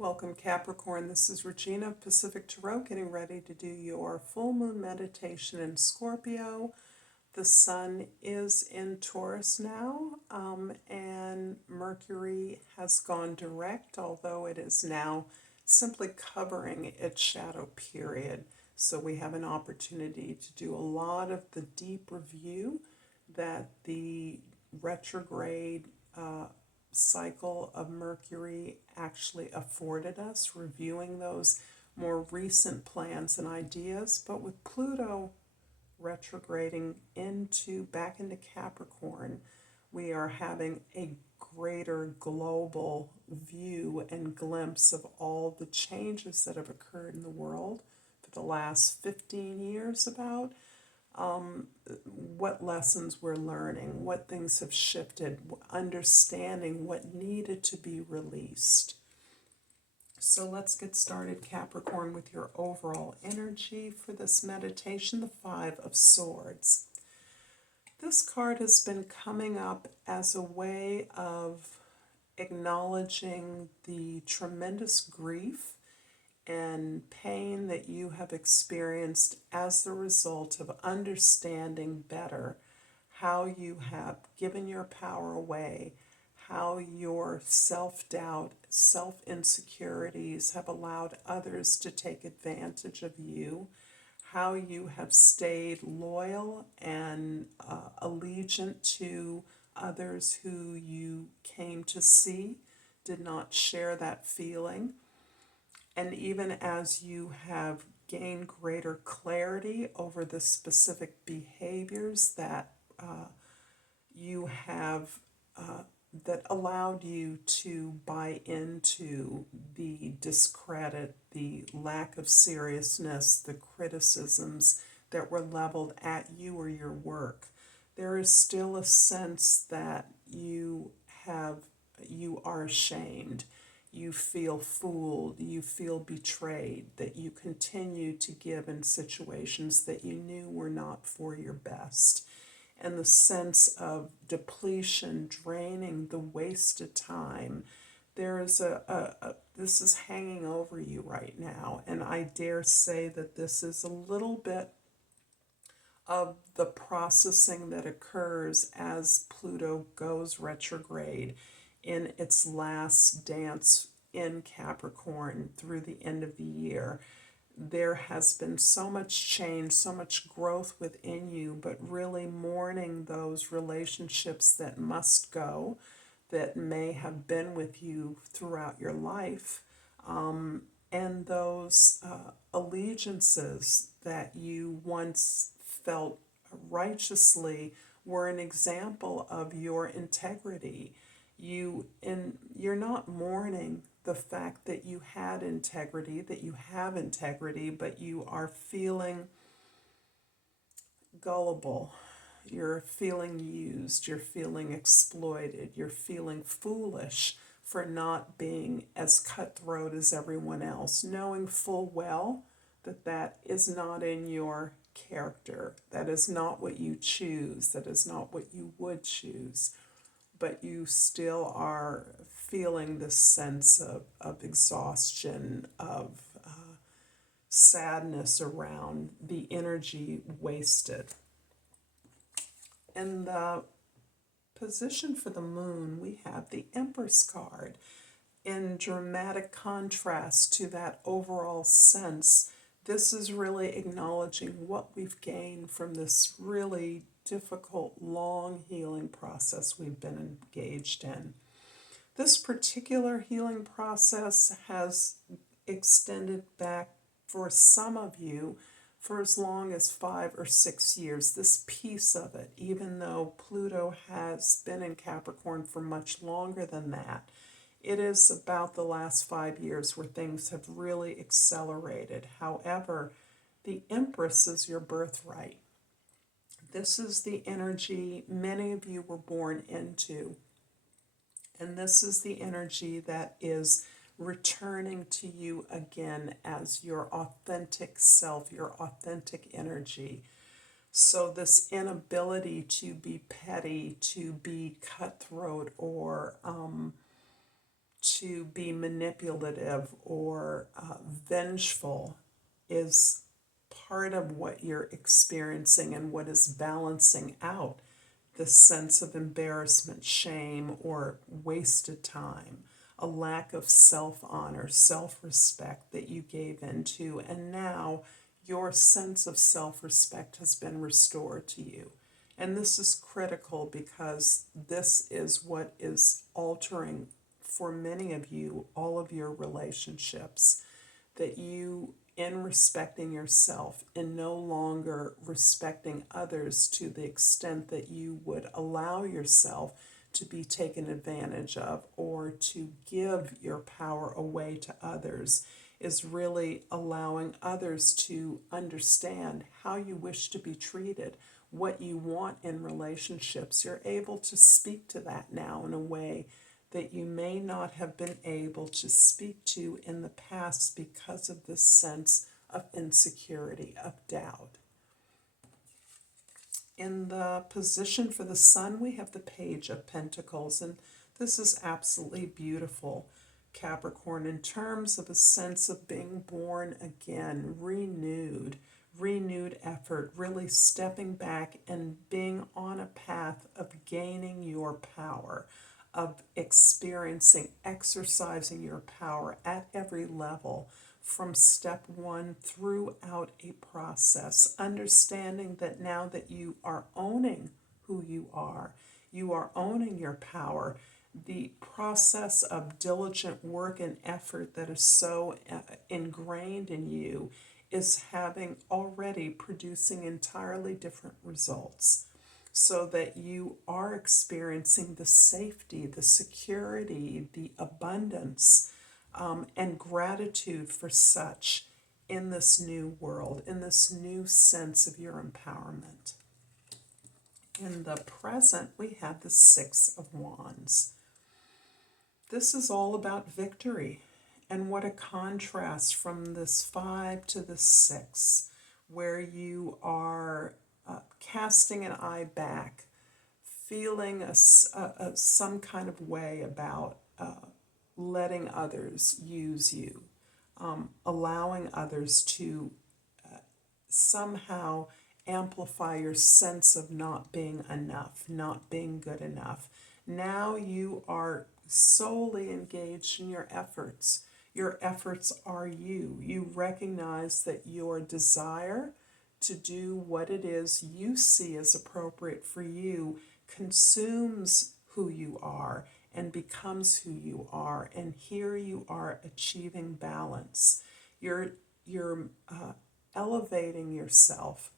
Welcome Capricorn, this is Regina of Pacific Tarot getting ready to do your full moon meditation in Scorpio. The sun is in Taurus now, and Mercury has gone direct, although it is now simply covering its shadow period. So we have an opportunity to do a lot of the deep review that the retrograde cycle of Mercury actually afforded us, reviewing those more recent plans and ideas. But with Pluto retrograding back into Capricorn, we are having a greater global view and glimpse of all the changes that have occurred in the world for the last 15 years about what lessons we're learning, what things have shifted, understanding what needed to be released. So let's get started, Capricorn, with your overall energy for this meditation, the Five of Swords. This card has been coming up as a way of acknowledging the tremendous grief and pain that you have experienced as the result of understanding better how you have given your power away, how your self-doubt, self-insecurities have allowed others to take advantage of you, how you have stayed loyal and allegiant to others who you came to see, did not share that feeling. And even as you have gained greater clarity over the specific behaviors that you have that allowed you to buy into the discredit, the lack of seriousness, the criticisms that were leveled at you or your work, there is still a sense that you are ashamed. You feel fooled, you feel betrayed, that you continue to give in situations that you knew were not for your best. And the sense of depletion, draining, the wasted time, there is this is hanging over you right now. And I dare say that this is a little bit of the processing that occurs as Pluto goes retrograde in its last dance in Capricorn through the end of the year. There has been so much change, so much growth within you, but really mourning those relationships that must go, that may have been with you throughout your life, and those allegiances that you once felt righteously were an example of your integrity. You're not mourning the fact that you had integrity, that you have integrity, but you are feeling gullible. You're feeling used. You're feeling exploited. You're feeling foolish for not being as cutthroat as everyone else, knowing full well that that is not in your character. That is not what you choose. That is not what you would choose. But you still are feeling this sense of exhaustion, of sadness around the energy wasted. In the position for the moon, we have the Empress card in dramatic contrast to that overall sense. This is really acknowledging what we've gained from this really difficult, long healing process we've been engaged in. This particular healing process has extended back for some of you for as long as 5 or 6 years, this piece of it, even though Pluto has been in Capricorn for much longer than that. It is about the last 5 years where things have really accelerated. However, the Empress is your birthright. This is the energy many of you were born into. And this is the energy that is returning to you again as your authentic self, your authentic energy. So this inability to be petty, to be cutthroat, or to be manipulative or vengeful is part of what you're experiencing and what is balancing out the sense of embarrassment, shame, or wasted time, a lack of self-honor, self-respect that you gave into, and now your sense of self-respect has been restored to you. And this is critical because this is what is altering, for many of you, all of your relationships, that you, in respecting yourself and no longer respecting others to the extent that you would allow yourself to be taken advantage of or to give your power away to others, is really allowing others to understand how you wish to be treated, what you want in relationships. You're able to speak to that now in a way that you may not have been able to speak to in the past because of this sense of insecurity, of doubt. In the position for the Sun, we have the Page of Pentacles, and this is absolutely beautiful, Capricorn, in terms of a sense of being born again, renewed effort, really stepping back and being on a path of gaining your power, of experiencing, exercising your power at every level, from step one throughout a process, understanding that now that you are owning who you are owning your power, the process of diligent work and effort that is so ingrained in you is already producing entirely different results, so that you are experiencing the safety, the security, the abundance, and gratitude for such in this new world, in this new sense of your empowerment. In the present, we have the Six of Wands. This is all about victory, and what a contrast from this 5 to the 6, where you are casting an eye back, feeling some kind of way about letting others use you, allowing others to somehow amplify your sense of not being enough, not being good enough. Now you are solely engaged in your efforts. Your efforts are you. You recognize that your desire to do what it is you see as appropriate for you consumes who you are and becomes who you are. And here you are achieving balance. You're elevating yourself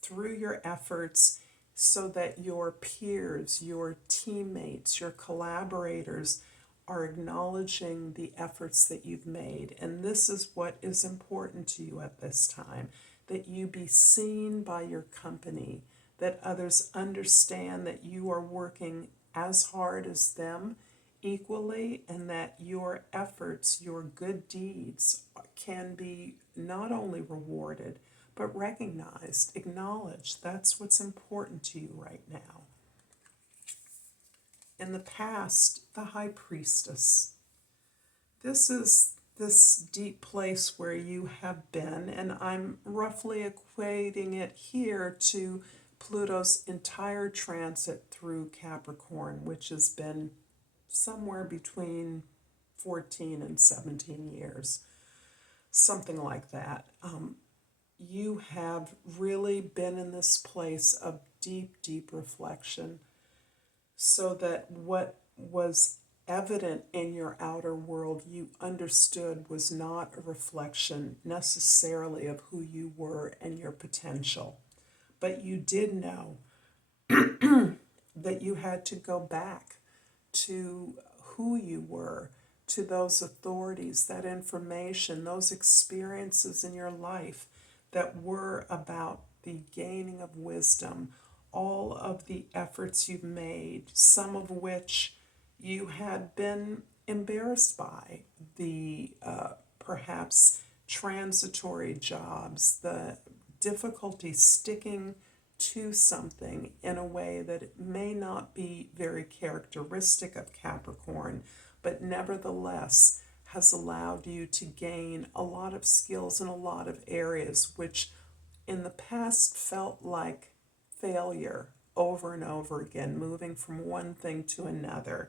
through your efforts so that your peers, your teammates, your collaborators are acknowledging the efforts that you've made. And this is what is important to you at this time, that you be seen by your company, that others understand that you are working as hard as them equally, and that your efforts, your good deeds can be not only rewarded, but recognized, acknowledged. That's what's important to you right now. In the past, the High Priestess. This is this deep place where you have been, and I'm roughly equating it here to Pluto's entire transit through Capricorn, which has been somewhere between 14 and 17 years, something like that. You have really been in this place of deep, deep reflection, so that what was evident in your outer world you understood was not a reflection necessarily of who you were and your potential. But you did know that you had to go back to who you were, to those authorities, that information, those experiences in your life that were about the gaining of wisdom, all of the efforts you've made, some of which you had been embarrassed by, the perhaps transitory jobs, the difficulty sticking to something in a way that it may not be very characteristic of Capricorn, but nevertheless has allowed you to gain a lot of skills in a lot of areas which in the past felt like failure over and over again, moving from one thing to another.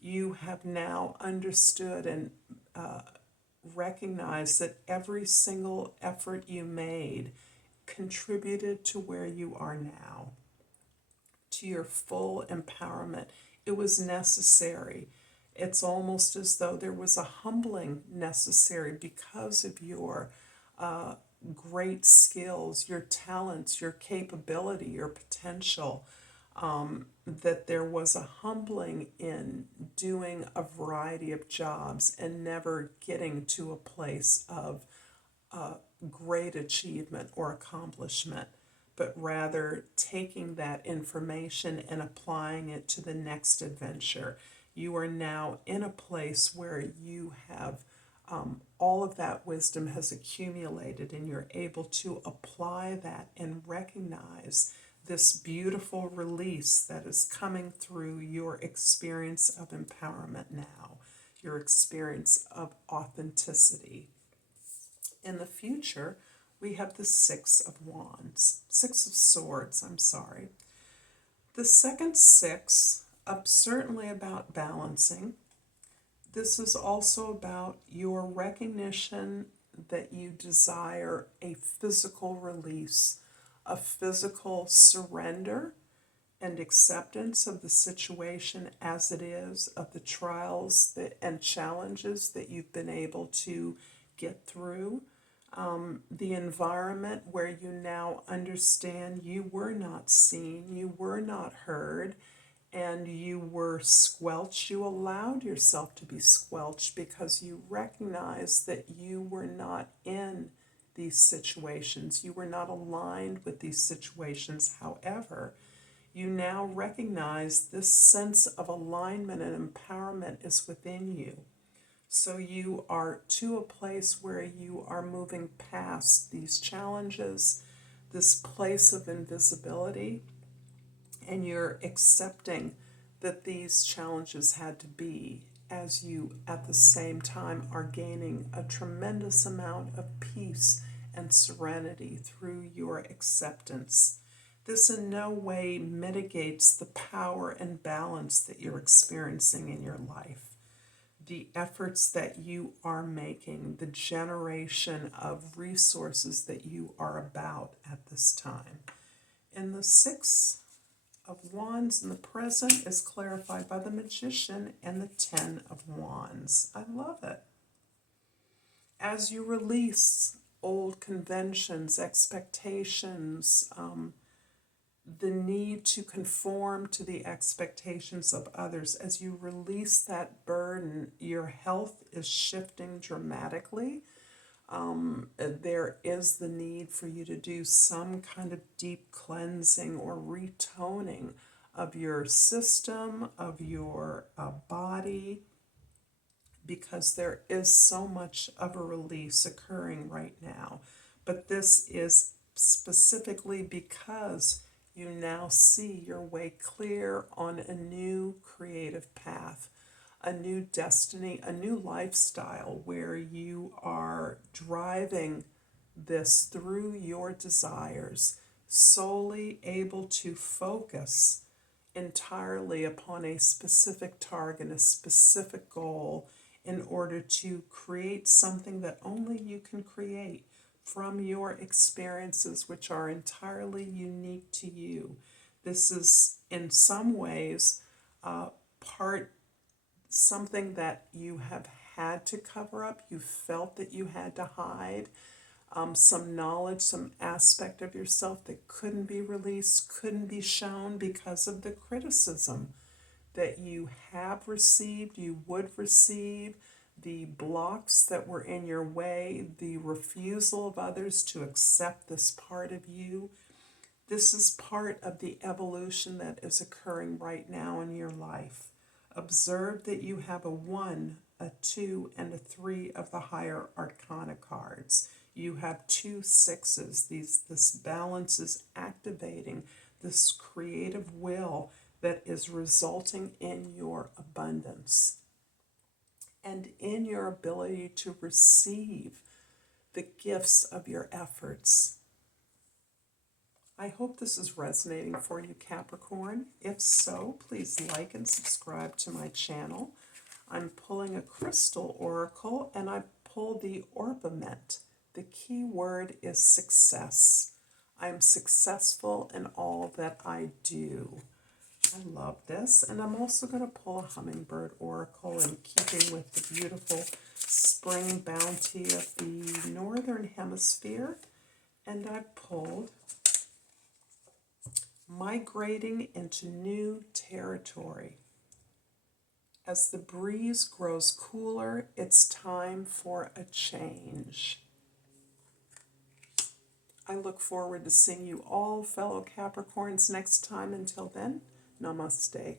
You have now understood and recognized that every single effort you made contributed to where you are now, to your full empowerment. It was necessary. It's almost as though there was a humbling necessary because of your great skills, your talents, your capability, your potential, that there was a humbling in doing a variety of jobs and never getting to a place of great achievement or accomplishment, but rather taking that information and applying it to the next adventure. You are now in a place where you have all of that wisdom has accumulated, and you're able to apply that and recognize this beautiful release that is coming through your experience of empowerment now, your experience of authenticity. In the future, we have the Six of Swords, I'm sorry. The second six, certainly about balancing. This is also about your recognition that you desire a physical release, a physical surrender and acceptance of the situation as it is, of the trials and challenges that you've been able to get through. The environment where you now understand you were not seen, you were not heard, and you were squelched. You allowed yourself to be squelched because you recognized that you were not in these situations. You were not aligned with these situations. However, you now recognize this sense of alignment and empowerment is within you. So you are to a place where you are moving past these challenges, this place of invisibility, and you're accepting that these challenges had to be, as you at the same time are gaining a tremendous amount of peace and serenity through your acceptance. This in no way mitigates the power and balance that you're experiencing in your life. The efforts that you are making, the generation of resources that you are about at this time. In the Six of Wands in the present is clarified by the Magician and the Ten of Wands. I love it. As you release old conventions, expectations, the need to conform to the expectations of others, as you release that burden, your health is shifting dramatically. There is the need for you to do some kind of deep cleansing or retoning of your system, of your body, because there is so much of a release occurring right now. But this is specifically because you now see your way clear on a new creative path, a new destiny, a new lifestyle where you are driving this through your desires, solely able to focus entirely upon a specific target, a specific goal, in order to create something that only you can create from your experiences, which are entirely unique to you. This is, in some ways, something that you have had to cover up. You felt that you had to hide some knowledge, some aspect of yourself that couldn't be released, couldn't be shown because of the criticism that you have received, you would receive, the blocks that were in your way, the refusal of others to accept this part of you. This is part of the evolution that is occurring right now in your life. Observe that you have a 1, a 2, and a 3 of the higher arcana cards. You have 2 sixes. This balance is activating this creative will that is resulting in your abundance. and in your ability to receive the gifts of your efforts. I hope this is resonating for you, Capricorn. If so, please like and subscribe to my channel. I'm pulling a crystal oracle, and I pulled the Orpiment. The key word is success. I'm successful in all that I do. I love this. And I'm also going to pull a hummingbird oracle in keeping with the beautiful spring bounty of the northern hemisphere. And I pulled migrating into new territory. As the breeze grows cooler, it's time for a change. I look forward to seeing you all, fellow Capricorns, next time. Until then, Namaste.